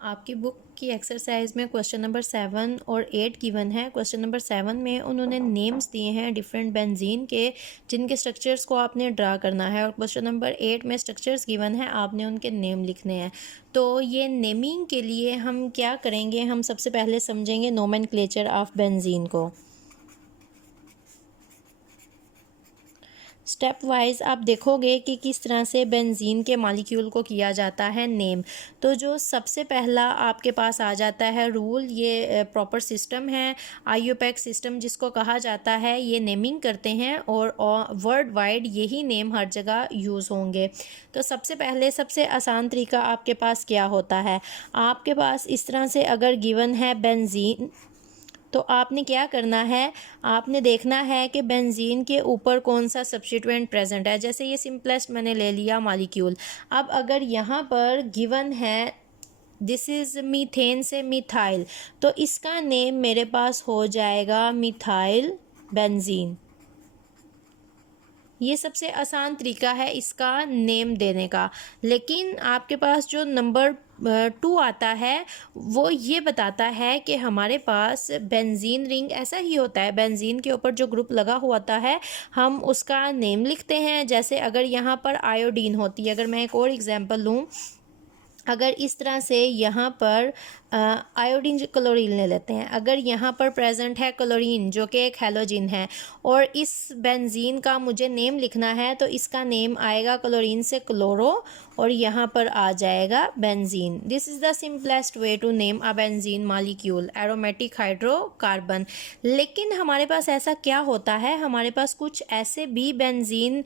आपकी बुक की एक्सरसाइज में क्वेश्चन नंबर 7 और 8 गिवन है। क्वेश्चन नंबर 7 में उन्होंने नेम्स दिए हैं डिफरेंट बेंजीन के, जिनके स्ट्रक्चर्स को आपने ड्रा करना है। और क्वेश्चन नंबर 8 में स्ट्रक्चर्स गिवन है, आपने उनके नेम लिखने हैं। तो ये नेमिंग के लिए हम क्या करेंगे, हम सबसे पहले समझेंगे नोमेनक्लेचर ऑफ बेंजीन को। स्टेप वाइज आप देखोगे कि किस तरह से बेंजीन के मॉलिक्यूल को किया जाता है नेम। तो जो सबसे पहला आपके पास आ जाता है रूल, ये प्रॉपर सिस्टम है, आईयूपैक सिस्टम जिसको कहा जाता है। ये नेमिंग करते हैं और वर्ल्ड वाइड यही नेम हर जगह यूज़ होंगे। तो सबसे पहले सबसे आसान तरीका आपके पास क्या होता है, आपके पास इस तरह से अगर गिवन है बेंजीन, तो आपने क्या करना है, आपने देखना है कि बेंजीन के ऊपर कौन सा सब्स्टिट्यूएंट प्रेजेंट है। जैसे ये सिंपलेस्ट मैंने ले लिया मॉलिक्यूल। अब अगर यहाँ पर गिवन है दिस इज़ मीथेन से मिथाइल, तो इसका नेम मेरे पास हो जाएगा मिथाइल बेंजीन। ये सबसे आसान तरीका है इसका नेम देने का। लेकिन आपके पास जो नंबर 2 आता है, वो ये बताता है कि हमारे पास बेंजीन रिंग ऐसा ही होता है। बेंजीन के ऊपर जो ग्रुप लगा हुआ होता है, हम उसका नेम लिखते हैं। जैसे अगर यहाँ पर आयोडीन होती है, अगर मैं एक और एग्जांपल लूँ, अगर इस तरह से यहाँ पर आयोडीन क्लोरीन ले लेते हैं, अगर यहाँ पर प्रेजेंट है क्लोरीन जो कि एक हैलोजिन है, और इस बेंजीन का मुझे नेम लिखना है, तो इसका नेम आएगा क्लोरीन से क्लोरो, और यहाँ पर आ जाएगा benzene. This is the simplest way to name a benzene molecule, aromatic hydrocarbon. लेकिन हमारे पास ऐसा क्या होता है, हमारे पास कुछ ऐसे भी बेंजीन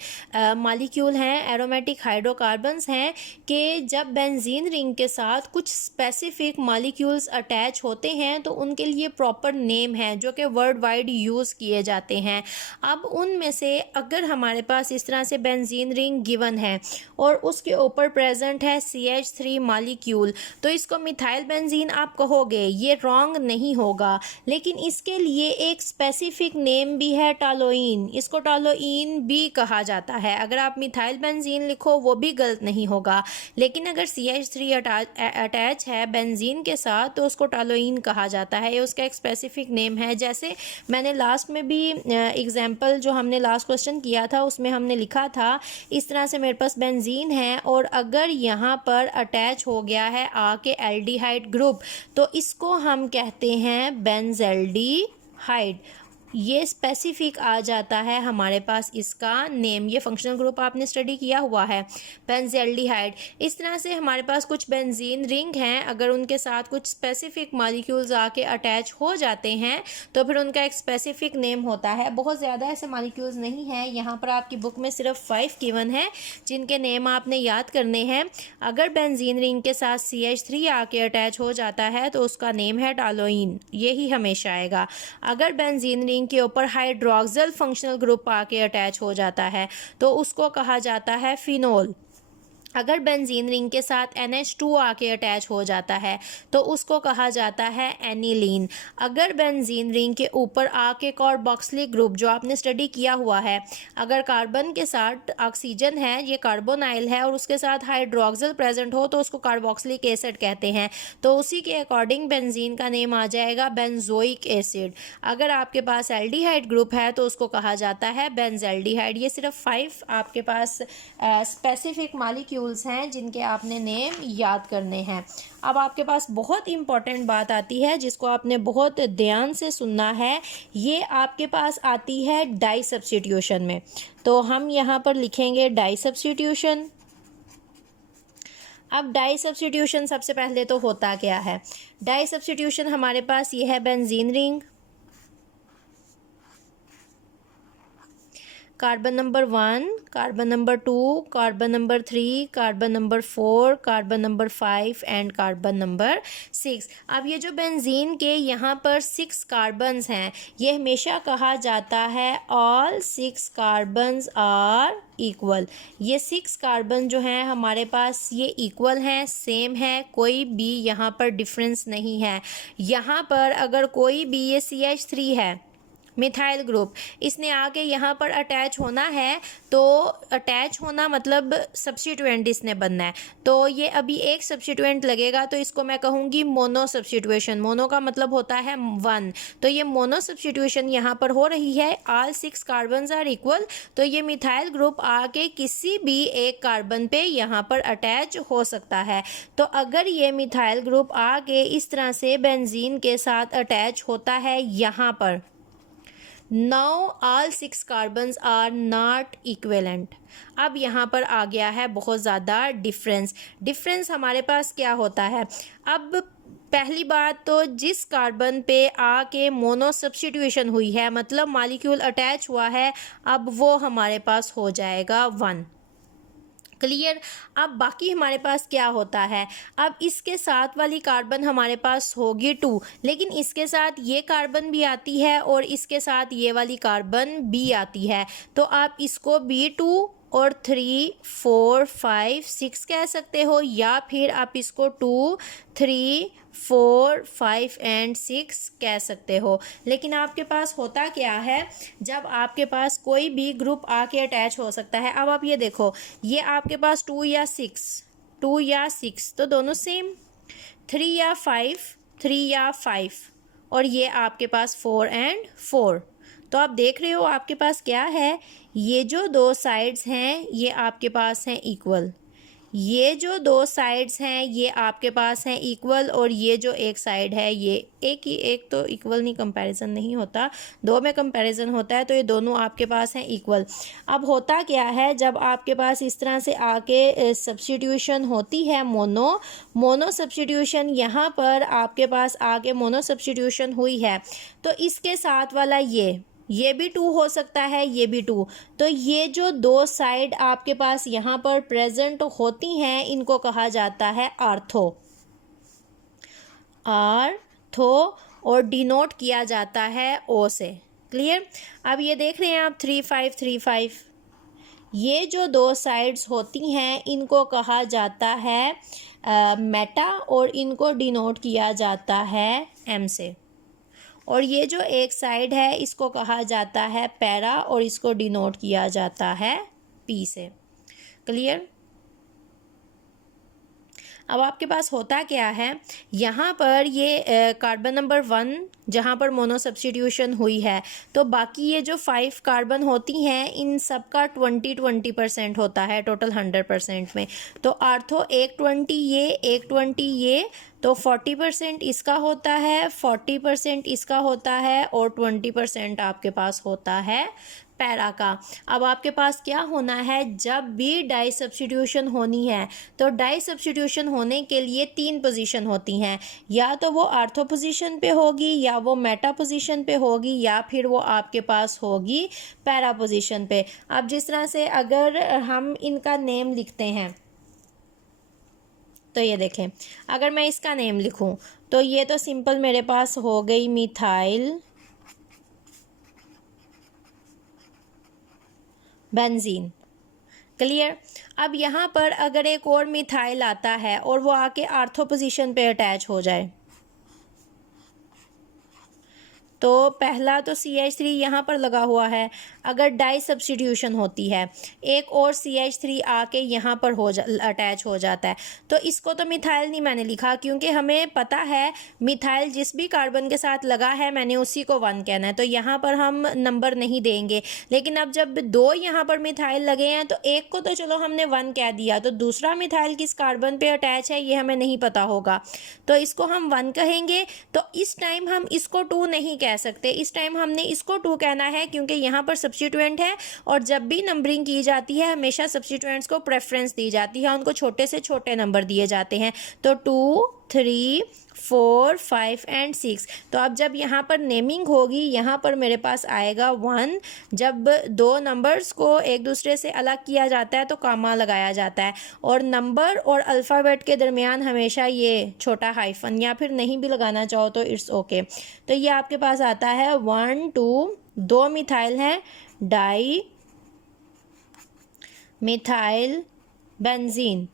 मॉलिक्यूल हैं, एरोमेटिक हाइड्रोकार्बन्स हैं, कि जब बेंजीन रिंग के साथ कुछ स्पेसिफिक मॉलिक्यूल्स अटैच होते हैं, तो उनके लिए प्रॉपर नेम है जो कि वर्ल्ड वाइड यूज़ किए जाते हैं। अब उनमें से अगर हमारे पास इस तरह से बेंजीन रिंग गिवन है और उसके ऊपर प्रेजेंट है CH3 मॉलिक्यूल, तो इसको मिथाइल बेंजीन आप कहोगे, ये रॉन्ग नहीं होगा। लेकिन इसके लिए एक स्पेसिफिक नेम भी है, टालोइन। इसको टालोइन भी कहा जाता है। अगर आप मिथाइल बेंजीन लिखो वो भी गलत नहीं होगा, लेकिन अगर CH3 अटैच है बेंजीन के साथ, तो उसको टालोइन कहा जाता है। ये उसका एक स्पेसिफिक नेम है। जैसे मैंने लास्ट में भी एग्जाम्पल जो हमने लास्ट क्वेश्चन किया था, उसमें हमने लिखा था इस तरह से मेरे पास बेंजीन है, और अगर यहाँ पर अटैच हो गया है आके एल्डिहाइड ग्रुप, तो इसको हम कहते हैं बेंजल्डिहाइड। ये स्पेसिफिक आ जाता है हमारे पास इसका नेम। ये फंक्शनल ग्रुप आपने स्टडी किया हुआ है, बेंजल्डिहाइड। इस तरह से हमारे पास कुछ बेंजीन रिंग हैं, अगर उनके साथ कुछ स्पेसिफिक मॉलिक्यूल्स आके अटैच हो जाते हैं, तो फिर उनका एक स्पेसिफिक नेम होता है। बहुत ज़्यादा ऐसे मॉलिक्यूल्स नहीं हैं, यहाँ पर आपकी बुक में सिर्फ 5 गिवन है जिनके नेम आपने याद करने हैं। अगर बेंजीन रिंग के साथ CH3 आके अटैच हो जाता है, तो उसका नेम है टालोइन, यही हमेशा आएगा। अगर बेंजीन रिंग के ऊपर हाइड्रोक्सिल फंक्शनल ग्रुप आके अटैच हो जाता है, तो उसको कहा जाता है फिनोल। अगर बेंजीन रिंग के साथ NH2 आके अटैच हो जाता है, तो उसको कहा जाता है एनिलीन। अगर बेंजीन रिंग के ऊपर आके कार्बोक्सिलिक ग्रुप जो आपने स्टडी किया हुआ है, अगर कार्बन के साथ ऑक्सीजन है, ये कार्बोनाइल है, और उसके साथ हाइड्रोक्सिल प्रेजेंट हो, तो उसको कार्बोक्सिलिक एसिड कहते हैं। तो उसी के अकॉर्डिंग बेंजीन का नेम आ जाएगा बेंजोइक एसिड। अगर आपके पास एल्डिहाइड ग्रुप है, तो उसको कहा जाता है बेंजल्डिहाइड। ये सिर्फ 5 आपके पास स्पेसिफिक मॉलिक्यूल्स हैं जिनके आपने नेम याद करने हैं। अब आपके पास बहुत इंपॉर्टेंट बात आती है जिसको आपने बहुत ध्यान से सुनना है। ये आपके पास आती है डाई सब्स्टिट्यूशन में। तो हम यहाँ पर लिखेंगे डाई सब्स्टिट्यूशन। अब डाई सब्स्टिट्यूशन सबसे पहले तो होता क्या है, डाई सब्स्टिट्यूशन हमारे पास ये है benzene ring, carbon number 1, carbon number 2, carbon number 3, carbon number 4, carbon number 5 and carbon number 6। अब ये जो बेंजीन के यहाँ पर 6 कार्बन्स हैं, ये हमेशा कहा जाता है ऑल 6 कार्बन्स आर इक्वल। ये 6 कार्बन जो हैं हमारे पास ये इक्वल हैं, सेम है, कोई भी यहाँ पर डिफरेंस नहीं है। यहाँ पर अगर कोई भी ये CH3 है, मिथाइल ग्रुप, इसने आके यहाँ पर अटैच होना है। तो अटैच होना मतलब सब्स्टिट्यूएंट इसने बनना है। तो ये अभी एक सब्स्टिट्यूएंट लगेगा, तो इसको मैं कहूँगी मोनो सब्स्टिट्यूशन। मोनो का मतलब होता है 1, तो ये मोनो सब्स्टिट्यूशन यहाँ पर हो रही है। ऑल 6 कार्बन्स आर इक्वल, तो ये मिथाइल ग्रुप आके किसी भी एक कार्बन पे यहाँ पर अटैच हो सकता है। तो अगर ये मिथाइल ग्रुप आके इस तरह से बेंजीन के साथ अटैच होता है यहाँ पर, now all 6 carbons are not equivalent. अब यहाँ पर आ गया है बहुत ज़्यादा डिफरेंस हमारे पास क्या होता है। अब पहली बात तो जिस कार्बन पे आके मोनो सब्स्टिट्यूशन हुई है, मतलब मॉलिक्यूल अटैच हुआ है, अब वो हमारे पास हो जाएगा 1। क्लियर। अब बाकी हमारे पास क्या होता है, अब इसके साथ वाली कार्बन हमारे पास होगी 2, लेकिन इसके साथ ये कार्बन भी आती है और इसके साथ ये वाली कार्बन भी आती है। तो आप इसको B2 और 3, 4, 5, 6 कह सकते हो, या फिर आप इसको 2, 3, 4, 5 एंड 6 कह सकते हो। लेकिन आपके पास होता क्या है, जब आपके पास कोई भी ग्रुप आके अटैच हो सकता है। अब आप ये देखो, ये आपके पास 2 या 6 तो दोनों सेम, 3 या 5 और ये आपके पास 4 एंड 4। तो आप देख रहे हो आपके पास क्या है, ये जो 2 साइड्स हैं ये आपके पास हैं इक्वल, ये जो 2 साइड्स हैं ये आपके पास हैं इक्वल, और ये जो एक साइड है ये एक तो इक्वल नहीं, कंपैरिजन नहीं होता, 2 में कंपैरिजन होता है, तो ये दोनों आपके पास हैं इक्वल। अब होता क्या है, जब आपके पास इस तरह से आके सब्स्टिट्यूशन होती है मोनो सब्स्टिट्यूशन, यहाँ पर आपके पास आके मोनो सब्स्टिट्यूशन हुई है, तो इसके साथ वाला ये भी 2 हो सकता है, ये भी 2। तो ये जो 2 साइड आपके पास यहाँ पर प्रेजेंट होती हैं, इनको कहा जाता है आर्थो और डिनोट किया जाता है O से। क्लियर। अब ये देख रहे हैं आप 3, 5, 3, 5, ये जो 2 साइड्स होती हैं इनको कहा जाता है मेटा, और इनको डिनोट किया जाता है M से। और ये जो एक साइड है इसको कहा जाता है पैरा, और इसको डिनोट किया जाता है P से। क्लियर। अब आपके पास होता क्या है, यहाँ पर ये कार्बन नंबर 1 जहाँ पर मोनो सब्स्टिट्यूशन हुई है, तो बाकी ये जो 5 कार्बन होती हैं इन सब का 20% होता है टोटल 100% में। तो आर्थो एक 20 ये, तो 40% इसका होता है, 40% इसका होता है, और 20% आपके पास होता है पैरा का। अब आपके पास क्या होना है, जब भी डाई सब्स्टिट्यूशन होनी है, तो डाई सब्स्टिट्यूशन होने के लिए 3 पोजीशन होती हैं, या तो वो आर्थो पोजीशन पे होगी, या वो मेटा पोजीशन पे होगी, या फिर वो आपके पास होगी पैरा पोजीशन पे। अब जिस तरह से अगर हम इनका नेम लिखते हैं, तो ये देखें, अगर मैं इसका नेम लिखूं तो ये तो सिंपल मेरे पास हो गई मिथाइल बेंजीन। क्लियर। अब यहाँ पर अगर एक और मिथाइल आता है और वो आके आर्थो पोजीशन पे अटैच हो जाए, तो पहला तो CH3 यहाँ पर लगा हुआ है, अगर डाई सब्स्टिट्यूशन होती है एक और CH3 आके यहाँ पर अटैच हो जाता है, तो इसको तो मिथाइल नहीं मैंने लिखा, क्योंकि हमें पता है मिथाइल जिस भी कार्बन के साथ लगा है मैंने उसी को 1 कहना है, तो यहाँ पर हम नंबर नहीं देंगे। लेकिन अब जब 2 यहाँ पर मिथाइल लगे हैं, तो एक को तो चलो हमने 1 कह दिया, तो दूसरा मिथाइल किस कार्बन पे अटैच है ये हमें नहीं पता होगा, तो इसको हम 1 कहेंगे। तो इस टाइम हम इसको 2 नहीं कह सकते, इस टाइम हमने इसको 2 कहना है, क्योंकि यहाँ पर सब्स्टिट्यूएंट है, और जब भी नंबरिंग की जाती है हमेशा सब्स्टिट्यूएंट्स को प्रेफरेंस दी जाती है, उनको छोटे से छोटे नंबर दिए जाते हैं। तो 2, 3, 4, 5 एंड 6। तो अब जब यहाँ पर नेमिंग होगी, यहाँ पर मेरे पास आएगा 1। जब 2 नंबर्स को एक दूसरे से अलग किया जाता है तो कामा लगाया जाता है, और नंबर और अल्फ़ाबेट के दरमियान हमेशा ये छोटा हाइफन, या फिर नहीं भी लगाना चाहो तो इट्स ओके। तो ये आपके पास आता है 1, 2 मिथाइल हैं, डाई मिथाइल बेंजीन,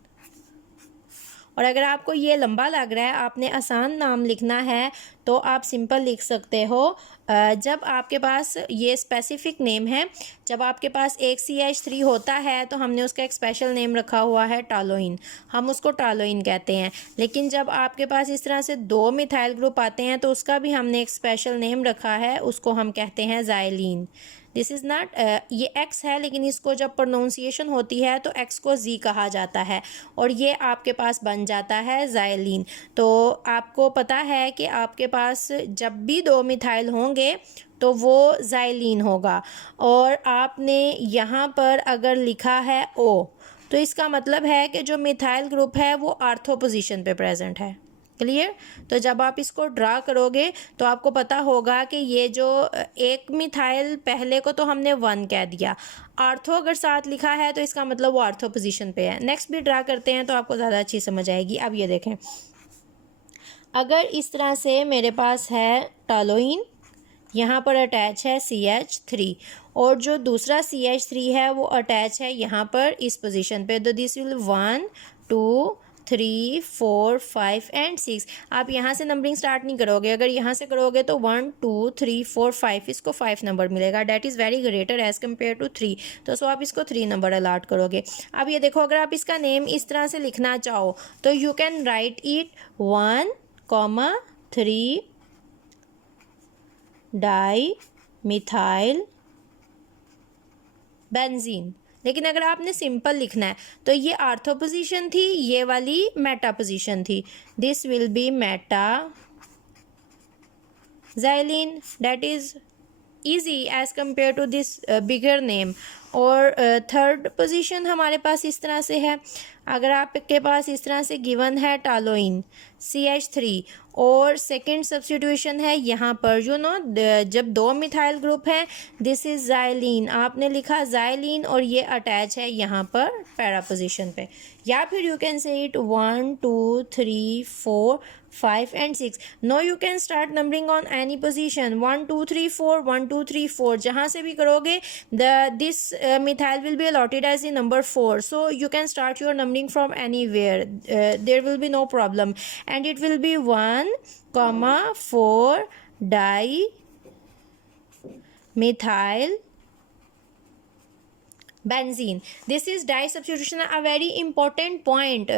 और अगर आपको ये लंबा लग रहा है, आपने आसान नाम लिखना है, तो आप सिंपल लिख सकते हो। जब आपके पास ये स्पेसिफिक नेम है, जब आपके पास एक CH3 होता है तो हमने उसका एक स्पेशल नेम रखा हुआ है टालोइन, हम उसको टालोइन कहते हैं। लेकिन जब आपके पास इस तरह से 2 मिथाइल ग्रुप आते हैं तो उसका भी हमने एक स्पेशल नेम रखा है, उसको हम कहते हैं ज़ाइलीन। दिस इज़ नॉट, ये एक्स है लेकिन इसको जब प्रोनाउंसिएशन होती है तो एक्स को जी कहा जाता है और ये आपके पास बन जाता है ज़ाइलीन। तो आपको पता है कि आपके पास जब भी 2 मिथाइल होंगे तो वो ज़ाइलीन होगा। और आपने यहाँ पर अगर लिखा है ओ, तो इसका मतलब है कि जो मिथाइल ग्रुप है वो आर्थो पोजीशन पे प्रेजेंट है। क्लियर? तो जब आप इसको ड्रा करोगे तो आपको पता होगा कि ये जो एक मिथाइल, पहले को तो हमने 1 कह दिया, आर्थो अगर साथ लिखा है तो इसका मतलब वो आर्थो पोजीशन पे है। नेक्स्ट भी ड्रा करते हैं तो आपको ज़्यादा अच्छी समझ आएगी। अब ये देखें, अगर इस तरह से मेरे पास है टालोइन, यहाँ पर अटैच है CH3 और जो दूसरा CH3 है वो अटैच है यहाँ पर इस पोजीशन पे, तो दिस विल 1 2 3 4 5 एंड 6। आप यहाँ से नंबरिंग स्टार्ट नहीं करोगे, अगर यहाँ से करोगे तो 1 2 3 4 5, इसको 5 नंबर मिलेगा। That is very greater as compare to 3, तो सो आप इसको 3 नंबर अलाट करोगे। अब ये देखो, अगर आप इसका नेम इस तरह से लिखना चाहो तो you can write it 1, 3 die methyl benzene. लेकिन अगर आपने सिंपल लिखना है तो ये आर्थो पोजीशन थी, ये वाली मेटा पोजीशन थी। This will be Meta xylene, that is easy as compared to this bigger name। और थर्ड पोजीशन हमारे पास इस तरह से है, अगर आपके पास इस तरह से गिवन है टालोइन CH3 और सेकेंड सब्स्टिट्यूशन है यहाँ पर, जब 2 मिथाइल ग्रुप है, दिस इज ज़ाइलीन, आपने लिखा ज़ाइलीन और ये अटैच है यहाँ पर पैरा पोजीशन पे। या फिर you can say it 1 2 3 4 5 and 6। No you can start numbering on any position 1 2 3 4 1 2 3 4, जहाँ से भी करोगे this methyl will be allotted as the number 4, so you can start your numbering from anywhere, there will be no problem and it will be 1, 4 di methyl benzene. This is di substitution, a very important point.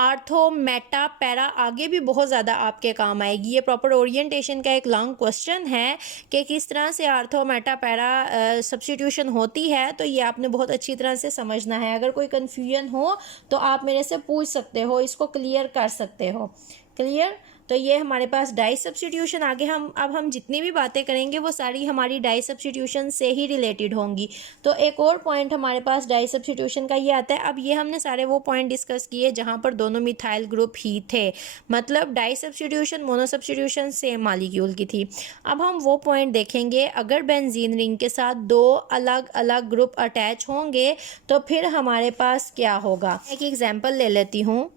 Ortho meta para आगे भी बहुत ज़्यादा आपके काम आएगी। ये proper orientation का एक लॉन्ग क्वेश्चन है कि किस तरह से आर्थो मेटा पैरा सब्स्टिट्यूशन होती है, तो ये आपने बहुत अच्छी तरह से समझना है। अगर कोई कन्फ्यूजन हो तो आप मेरे से पूछ सकते हो, इसको क्लियर कर सकते हो। क्लियर? तो ये हमारे पास डाई सब्स्टिट्यूशन। आगे हम जितनी भी बातें करेंगे वो सारी हमारी डाई सब्स्टिट्यूशन से ही रिलेटेड होंगी। तो एक और पॉइंट हमारे पास डाई सब्स्टिट्यूशन का ये आता है। अब ये हमने सारे वो पॉइंट डिस्कस किए जहाँ पर दोनों मिथाइल ग्रुप ही थे, मतलब di substitution mono substitution same molecule की थी। अब हम वो पॉइंट देखेंगे, अगर बेंजीन रिंग के साथ 2 अलग अलग ग्रुप अटैच होंगे तो फिर हमारे पास क्या होगा। एक एग्जाम्पल ले लेती हूँ।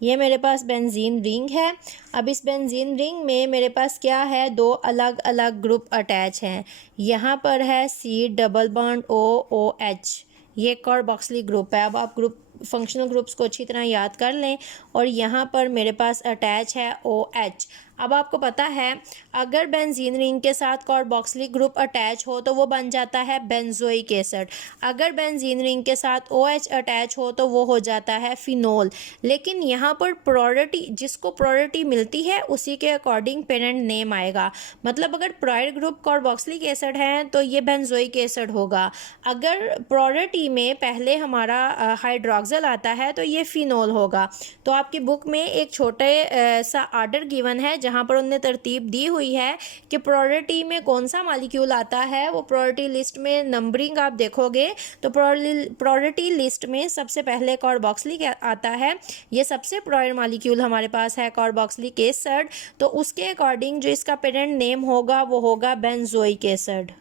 ये मेरे पास बेंजीन रिंग है। अब इस बेंजीन रिंग में मेरे पास क्या है, 2 अलग अलग ग्रुप अटैच हैं। यहाँ पर है C डबल बॉन्ड OOH, ये कार्बोक्सिलिक ग्रुप है। अब आप फंक्शनल ग्रुप्स को अच्छी तरह याद कर लें। और यहाँ पर मेरे पास अटैच है OH। अब आपको पता है अगर बेंजीन रिंग के साथ कार्बोक्सिलिक ग्रुप अटैच हो तो वो बन जाता है बेंजोइक एसिड। अगर बेंजीन रिंग के साथ OH अटैच हो तो वो हो जाता है फिनोल। लेकिन यहाँ पर प्रायोरिटी, जिसको प्रायोरिटी मिलती है उसी के अकॉर्डिंग पेरेंट नेम आएगा। मतलब अगर प्रायर ग्रुप कार्बोक्सिलिक एसिड है तो ये बेंजोइक एसिड होगा। अगर प्रायोरिटी में पहले हमारा हाइड्रोक्सिल आता है तो ये फिनोल होगा। तो आपकी बुक में एक छोटे सा आर्डर गिवन है जहाँ पर उन्होंने तरतीब दी हुई है कि प्रायोरिटी में कौन सा मॉलिक्यूल आता है। वो प्रायोरिटी लिस्ट में नंबरिंग आप देखोगे तो प्रायोरिटी लिस्ट में सबसे पहले कार्बोक्सिलिक आता है। ये सबसे प्रायर मॉलिक्यूल हमारे पास है कार्बोक्सिलिक एसिड, तो उसके अकॉर्डिंग जो इसका पेरेंट नेम होगा वो होगा बेंजोइक एसिड।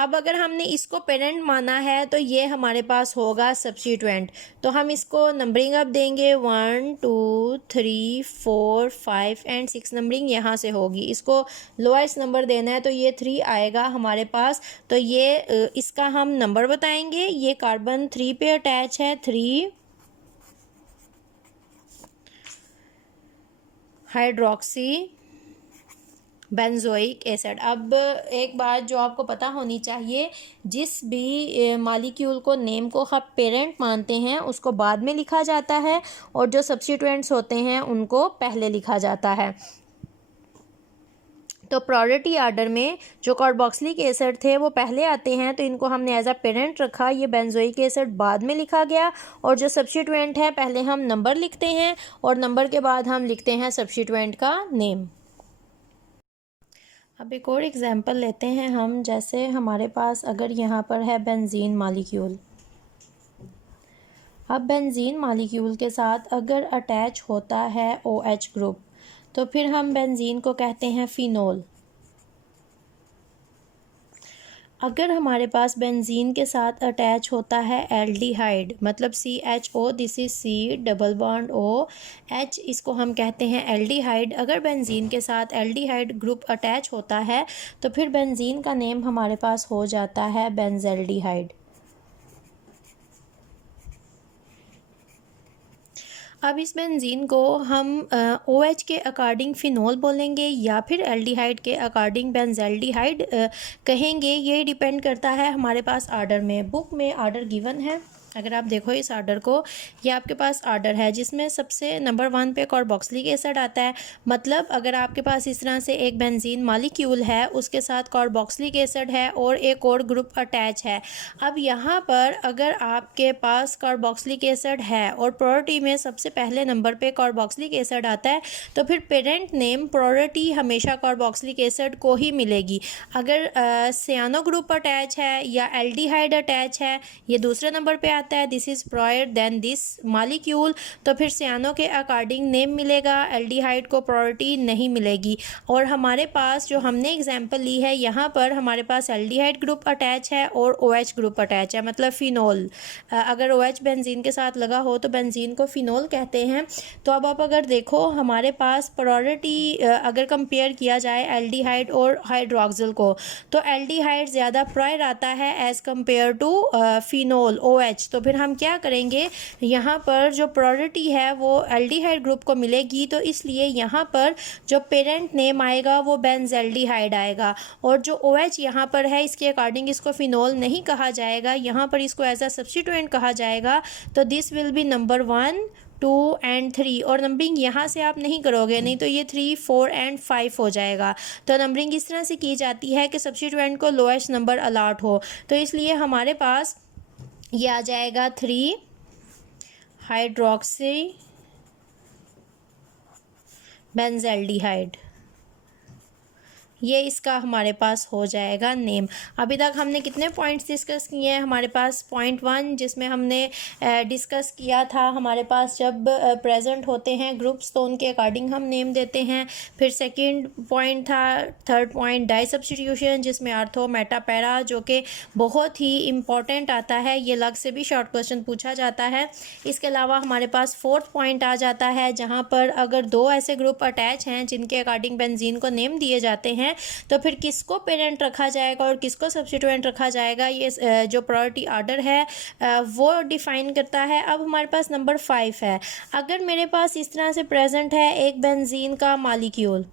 अब अगर हमने इसको पेरेंट माना है तो ये हमारे पास होगा सब्स्टिट्यूएंट। तो हम इसको नंबरिंग अब देंगे 1 2 3 4 5 एंड 6 नंबरिंग यहाँ से होगी। इसको लोएस्ट नंबर देना है तो ये 3 आएगा हमारे पास। तो ये इसका हम नंबर बताएंगे। ये कार्बन 3 पे अटैच है, 3 हाइड्रोक्सी बेंजोइक एसिड। अब एक बात जो आपको पता होनी चाहिए, जिस भी मालिक्यूल को नेम को आप पेरेंट मानते हैं उसको बाद में लिखा जाता है और जो सब्स्टिट्यूएंट्स होते हैं उनको पहले लिखा जाता है। तो प्रायोरिटी आर्डर में जो कार्बोक्सिलिक एसिड थे वो पहले आते हैं, तो इनको हमने एज अ पेरेंट रखा। ये बेंजोइक एसिड बाद में लिखा गया और जो सब्स्टिट्यूएंट है पहले हम नंबर लिखते हैं और नंबर के बाद हम लिखते हैं सब्स्टिट्यूएंट का नेम। अब एक और एग्जांपल लेते हैं हम। जैसे हमारे पास अगर यहाँ पर है बेंजीन मालिक्यूल। अब बेंजीन मालिक्यूल के साथ अगर अटैच होता है OH ग्रुप तो फिर हम बेंजीन को कहते हैं फिनोल। अगर हमारे पास बेंजीन के साथ अटैच होता है एल्डिहाइड, मतलब CHO, this is C double bond O H, इसको हम कहते हैं एल्डिहाइड। अगर बेंजीन के साथ एल्डिहाइड ग्रुप अटैच होता है तो फिर बेंजीन का नेम हमारे पास हो जाता है बेंजेल्डिहाइड। अब इस बेंजीन को हम OH के अकॉर्डिंग फिनोल बोलेंगे या फिर एल्डिहाइड के अकॉर्डिंग बेंजेल्डिहाइड कहेंगे। ये डिपेंड करता है हमारे पास आर्डर में। बुक में आर्डर गिवन है, अगर आप देखो इस आर्डर को, ये आपके पास आर्डर है जिसमें सबसे नंबर 1 पे कार्बोक्सिलिक एसिड आता है। मतलब अगर आपके पास इस तरह से एक बेंजीन मॉलिक्यूल है, उसके साथ कार्बोक्सिलिक एसिड है और एक और ग्रुप अटैच है। अब यहाँ पर अगर आपके पास कार्बोक्सिलिक एसिड है और प्रायोरिटी में सबसे पहले नंबर पे कार्बोक्सिलिक एसिड आता है तो फिर पेरेंट नेम प्रायोरिटी हमेशा कार्बोक्सिलिक एसिड को ही मिलेगी। अगर सियानो ग्रुप अटैच है या एल्डिहाइड अटैच है, ये दूसरे नंबर पे आता है, this is prior then this molecule, तो फिर सियानो के अकॉर्डिंग नेम मिलेगा, एल्डिहाइड को प्रायोरिटी नहीं मिलेगी। और हमारे पास जो हमने एग्जांपल ली है, यहाँ पर हमारे पास एल्डिहाइड ग्रुप अटैच है और OH ग्रुप अटैच है, मतलब फिनोल। अगर OH बेंजीन के साथ लगा हो तो बेंजीन को फिनोल कहते हैं। तो अब आप अगर देखो हमारे पास प्रायोरिटी अगर कंपेयर किया जाए एल्डिहाइड और हाइड्रोक्सिल को, तो एल्डिहाइड ज़्यादा प्रायर आता है as compare to phenol OH। तो फिर हम क्या करेंगे, यहाँ पर जो प्रायोरिटी है वो एल्डिहाइड ग्रुप को मिलेगी, तो इसलिए यहाँ पर जो पेरेंट नेम आएगा वो बेंजेल्डिहाइड आएगा। और जो OH यहाँ पर है इसके अकॉर्डिंग इसको फिनोल नहीं कहा जाएगा, यहाँ पर इसको एज अ सब्स्टिट्यूएंट कहा जाएगा। तो this will be number 1 2 and 3, और नंबरिंग यहाँ से आप नहीं करोगे, नहीं तो ये 3 4 एंड 5 हो जाएगा। तो नंबरिंग इस तरह से की जाती है कि सब्स्टिट्यूएंट को लोएस्ट नंबर अलॉट हो। तो इसलिए हमारे पास ये आ जाएगा 3 हाइड्रोक्सी बेंजेल्डिहाइड, ये इसका हमारे पास हो जाएगा नेम। अभी तक हमने कितने पॉइंट्स डिस्कस किए हैं? हमारे पास पॉइंट 1 जिसमें हमने डिस्कस किया था हमारे पास जब प्रेजेंट होते हैं ग्रुप्स तो उनके अकॉर्डिंग हम नेम देते हैं। फिर सेकंड पॉइंट था, थर्ड पॉइंट डाई सब्स्टिट्यूशन, जिसमें आर्थो मेटा पैरा, जो कि बहुत ही इम्पॉर्टेंट आता है, ये अलग से भी शॉर्ट क्वेश्चन पूछा जाता है। इसके अलावा हमारे पास फोर्थ पॉइंट आ जाता है जहाँ पर अगर दो ऐसे ग्रुप अटैच हैं जिनके अकॉर्डिंग बेंजीन को नेम दिए जाते हैं तो फिर किसको पेरेंट रखा जाएगा और किसको सब्स्टिट्यूएंट रखा जाएगा, ये जो प्रायोरिटी आर्डर है वो डिफाइन करता है। अब हमारे पास नंबर 5 है। अगर मेरे पास इस तरह से प्रेजेंट है एक बेंजीन का मॉलिक्यूल,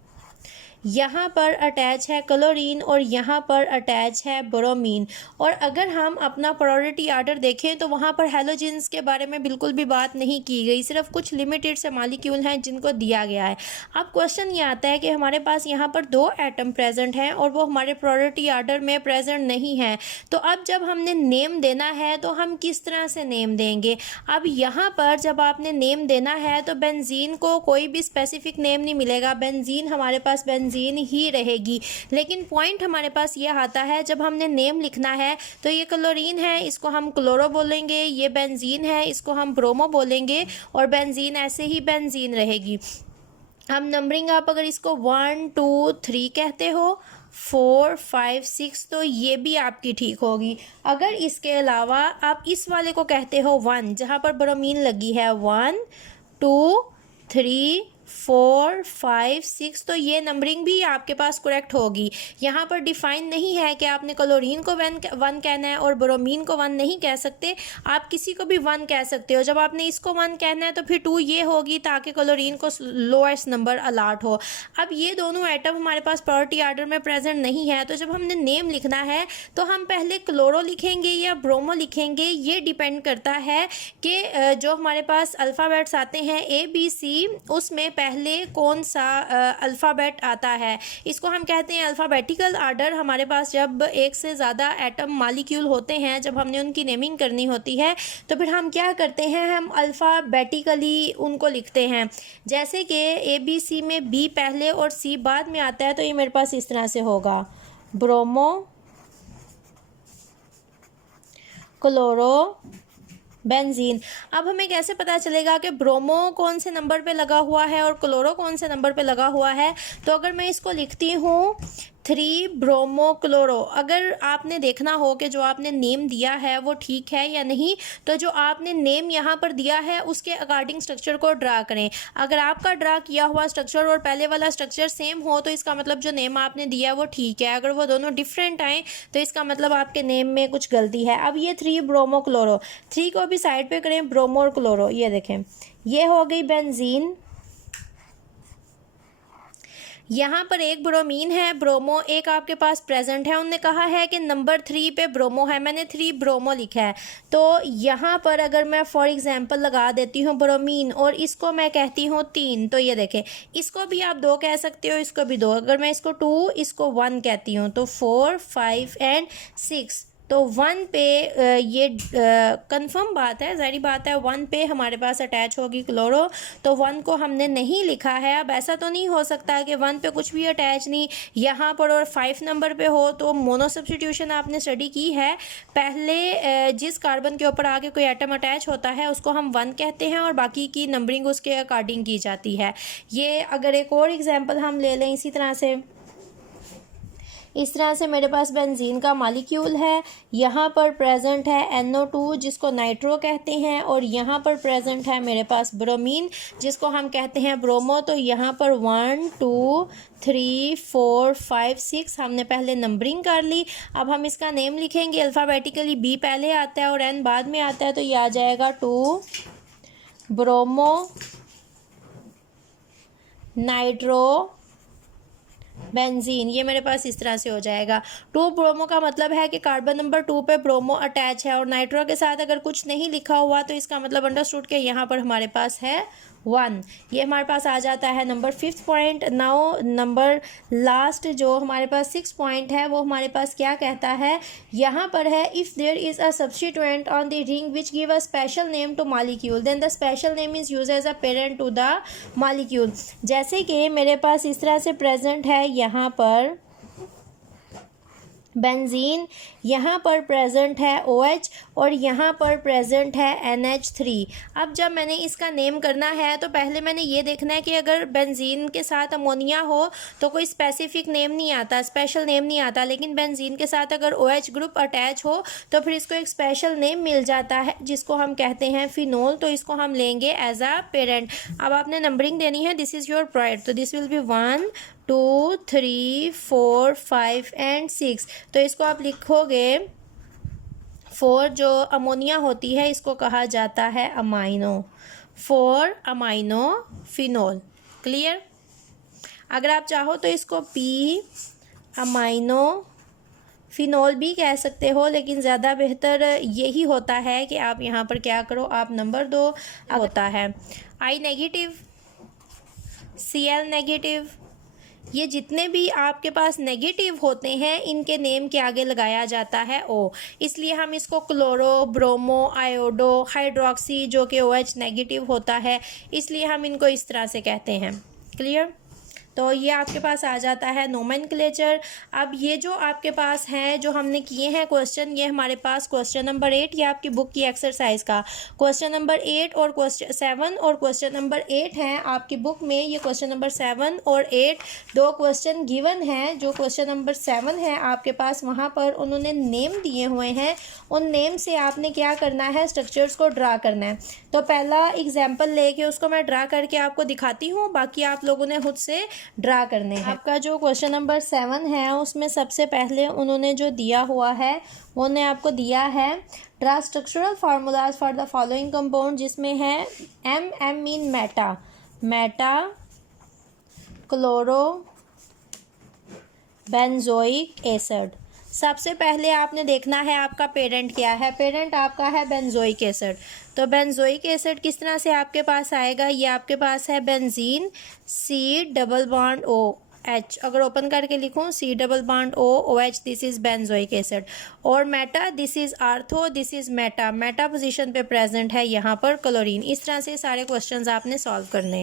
यहाँ पर अटैच है क्लोरीन और यहाँ पर अटैच है ब्रोमीन, और अगर हम अपना प्रायोरिटी आर्डर देखें तो वहाँ पर हैलोजेंस के बारे में बिल्कुल भी बात नहीं की गई, सिर्फ कुछ लिमिटेड से मॉलिक्यूल हैं जिनको दिया गया है। अब क्वेश्चन ये आता है कि हमारे पास यहाँ पर 2 एटम प्रेजेंट हैं और वो हमारे प्रायोरिटी आर्डर में प्रेजेंट नहीं है। तो अब जब हमने नेम देना है तो हम किस तरह से नेम देंगे? अब यहाँ पर जब आपने नेम देना है तो बेंजीन को कोई भी स्पेसिफिक नेम नहीं मिलेगा, बेंजीन हमारे पास बेंजीन ही रहेगी। लेकिन पॉइंट हमारे पास ये आता है जब हमने नेम लिखना है तो ये क्लोरीन है, इसको हम क्लोरो बोलेंगे, ये बेंजीन है, इसको हम ब्रोमो बोलेंगे, और बेंजीन ऐसे ही बेंजीन रहेगी। हम नंबरिंग आप अगर इसको 1 2 3 कहते हो, 4, 5, 6, तो ये भी आपकी ठीक होगी। अगर इसके अलावा आप इस वाले को कहते हो 1, जहाँ पर ब्रोमीन लगी है, 1, 2, 3, 4, 5, 6, तो ये नंबरिंग भी आपके पास करेक्ट होगी। यहाँ पर डिफाइन नहीं है कि आपने क्लोरीन को 1 कहना है और ब्रोमीन को 1 नहीं कह सकते, आप किसी को भी 1 कह सकते हो। जब आपने इसको 1 कहना है तो फिर 2 ये होगी, ताकि क्लोरीन को लोएस्ट नंबर अलाट हो। अब ये दोनों एटम हमारे पास प्रायोरिटी आर्डर में प्रेजेंट नहीं है, तो जब हमने नेम लिखना है तो हम पहले क्लोरो लिखेंगे या ब्रोमो लिखेंगे, ये डिपेंड करता है कि जो हमारे पास अल्फ़ाबेट्स आते हैं ABC, उसमें पहले कौन सा अल्फ़ाबेट आता है। इसको हम कहते हैं अल्फ़ाबेटिकल आर्डर। हमारे पास जब एक से ज़्यादा एटम मॉलिक्यूल होते हैं, जब हमने उनकी नेमिंग करनी होती है, तो फिर हम क्या करते हैं, हम अल्फ़ाबेटिकली उनको लिखते हैं। जैसे कि ABC में B पहले और C बाद में आता है, तो ये मेरे पास इस तरह से होगा, ब्रोमो, क्लोरो, बेंजीन। अब हमें कैसे पता चलेगा कि ब्रोमो कौन से नंबर पे लगा हुआ है और क्लोरो कौन से नंबर पे लगा हुआ है? तो अगर मैं इसको लिखती हूँ 3 ब्रोमो क्लोरो, अगर आपने देखना हो कि जो आपने नेम दिया है वो ठीक है या नहीं, तो जो आपने नेम यहाँ पर दिया है उसके अकॉर्डिंग स्ट्रक्चर को ड्रा करें। अगर आपका ड्रा किया हुआ स्ट्रक्चर और पहले वाला स्ट्रक्चर सेम हो, तो इसका मतलब जो नेम आपने दिया वो ठीक है। अगर वो दोनों डिफरेंट आए तो इसका मतलब आपके नेम में कुछ गलती है। अब ये 3 ब्रोमो क्लोरो, 3 को भी साइड पे करें, ब्रोमो और क्लोरो, ये देखें, ये हो गई बेंजीन। यहाँ पर एक ब्रोमीन है, ब्रोमो एक आपके पास प्रेजेंट है। उन्होंने कहा है कि नंबर 3 पे ब्रोमो है, मैंने 3 ब्रोमो लिखा है। तो यहाँ पर अगर मैं फॉर एग्जांपल लगा देती हूँ ब्रोमीन और इसको मैं कहती हूँ 3, तो ये देखें, इसको भी आप 2 कह सकते हो, इसको भी 2। अगर मैं इसको 2, इसको 1 कहती हूँ, तो 4, 5 एंड 6, तो 1 पे ये कंफर्म बात है, ज़ाहिर बात है 1 पे हमारे पास अटैच होगी क्लोरो, तो 1 को हमने नहीं लिखा है। अब ऐसा तो नहीं हो सकता कि 1 पे कुछ भी अटैच नहीं यहाँ पर और 5 नंबर पे हो। तो मोनो सब्स्टिट्यूशन आपने स्टडी की है, पहले जिस कार्बन के ऊपर आगे कोई एटम अटैच होता है उसको हम 1 कहते हैं और बाकी की नंबरिंग उसके अकॉर्डिंग की जाती है। ये अगर एक और एग्जाम्पल हम ले लें इसी तरह से, इस तरह से मेरे पास बेंजीन का मॉलिक्यूल है, यहाँ पर प्रेजेंट है NO2 जिसको नाइट्रो कहते हैं, और यहाँ पर प्रेजेंट है मेरे पास ब्रोमीन जिसको हम कहते हैं ब्रोमो। तो यहाँ पर 1, 2, 3, 4, 5, 6 हमने पहले नंबरिंग कर ली। अब हम इसका नेम लिखेंगे अल्फ़ाबेटिकली, B पहले आता है और N बाद में आता है, तो ये आ जाएगा 2 ब्रोमो नाइट्रो बेंजीन। ये मेरे पास इस तरह से हो जाएगा। 2 ब्रोमो का मतलब है कि कार्बन नंबर 2 पे ब्रोमो अटैच है, और नाइट्रो के साथ अगर कुछ नहीं लिखा हुआ तो इसका मतलब अंडरस्टूड के यहाँ पर हमारे पास है 1। ये हमारे पास आ जाता है number 5th point. Now number last जो हमारे पास 6 पॉइंट है वो हमारे पास क्या कहता है, यहाँ पर है, if there is a substituent on the ring which give a special name to molecule then the special name is use as a parent to the molecule. जैसे कि मेरे पास इस तरह से प्रेजेंट है यहाँ पर बेंजीन, यहाँ पर प्रेजेंट है OH और यहाँ पर प्रेजेंट है NH3। अब जब मैंने इसका नेम करना है तो पहले मैंने ये देखना है कि अगर बेंजीन के साथ अमोनिया हो तो कोई स्पेसिफिक नेम नहीं आता, स्पेशल नेम नहीं आता, लेकिन बेंजीन के साथ अगर OH ग्रुप अटैच हो तो फिर इसको एक स्पेशल नेम मिल जाता है जिसको हम कहते हैं फिनोल। तो इसको हम लेंगे एज अ पेरेंट। अब आपने नंबरिंग देनी है, दिस इज़ योर प्राइड, तो दिस विल बी 1, 2, 3, 4, 5 एंड 6। तो इसको आप लिखोगे 4, जो अमोनिया होती है इसको कहा जाता है अमाइनो, 4 अमाइनो फिनोल। क्लियर? अगर आप चाहो तो इसको P अमाइनो फिनोल भी कह सकते हो, लेकिन ज़्यादा बेहतर यही होता है कि आप यहाँ पर क्या करो, आप नंबर दो। होता है I नेगेटिव, Cl नेगेटिव, ये जितने भी आपके पास नेगेटिव होते हैं इनके नेम के आगे लगाया जाता है O। इसलिए हम इसको क्लोरो, ब्रोमो, आयोडो, हाइड्रोक्सी, जो कि OH नेगेटिव होता है, इसलिए हम इनको इस तरह से कहते हैं। क्लियर? तो ये आपके पास आ जाता है नोमेनक्लेचर। अब ये जो आपके पास हैं, जो हमने किए हैं क्वेश्चन, ये हमारे पास क्वेश्चन नंबर 8, ये आपकी बुक की एक्सरसाइज का क्वेश्चन नंबर 8 और क्वेश्चन 7 और क्वेश्चन नंबर 8 हैं आपकी बुक में। ये क्वेश्चन नंबर 7 और 8 दो क्वेश्चन गिवन हैं। जो क्वेश्चन नंबर 7 है आपके पास, वहाँ पर उन्होंने नेम दिए हुए हैं, उन नेम से आपने क्या करना है, स्ट्रक्चर्स को ड्रा करना है। तो पहला एग्जाम्पल लेके उसको मैं ड्रा करके आपको दिखाती हूँ, बाकी आप लोगों ने खुद से ड्रा करने हैं। आपका जो क्वेश्चन नंबर 7 है उसमें सबसे पहले उन्होंने जो दिया हुआ है उन्होंने आपको दिया है draw structural formulas for the following compound, जिसमें है M mean meta chloro benzoic acid. सबसे पहले आपने देखना है आपका पेरेंट क्या है। पेरेंट आपका है बेंजोइक एसिड। तो बेंजोइक एसिड किस तरह से आपके पास आएगा, ये आपके पास है बेंजीन C+OH। अगर ओपन करके लिखूँ C+OH, this is benzoic acid. और meta, this is ortho, this is meta position पे प्रेजेंट है यहाँ पर क्लोरीन। इस तरह से सारे क्वेश्चंस आपने सॉल्व करने हैं।